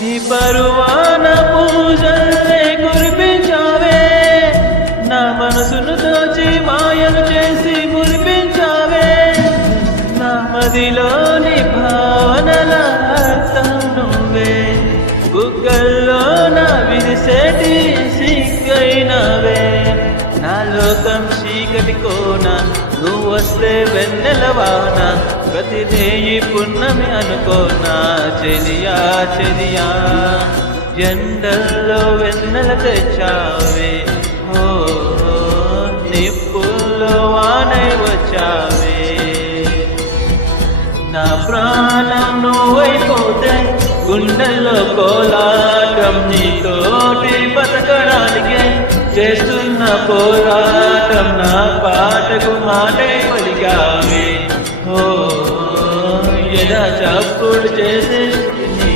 నీ పరువాన పూజల్లే కురిపించావే, నా మనసును దోచి మాయలు చేసి మురిపించావే, నా మదిలోని భావనల అర్థం నువ్వే, బుగ్గల్లో నా విరిసేటి సిగ్గైనవే, నా లోకం చీకటి కోన నువ్వు వస్తే వెన్నెలవాన, ప్రతి దేయి పున్నమి అనుకోనా చెలియా చెలియా, జెండల్లో వెన్నెల తెచ్చావే, ఓ నిప్పుల్లో వానై వచ్చావే, నా ప్రాణం నువ్వైపోతే గుండెల్లో కోలాటం, నీతోటి బతకడానికే చేస్తున్న పోరాటం, నా పాటకు మాటే పలికావే, ఓ ఎద చప్పుడు చేసే నీ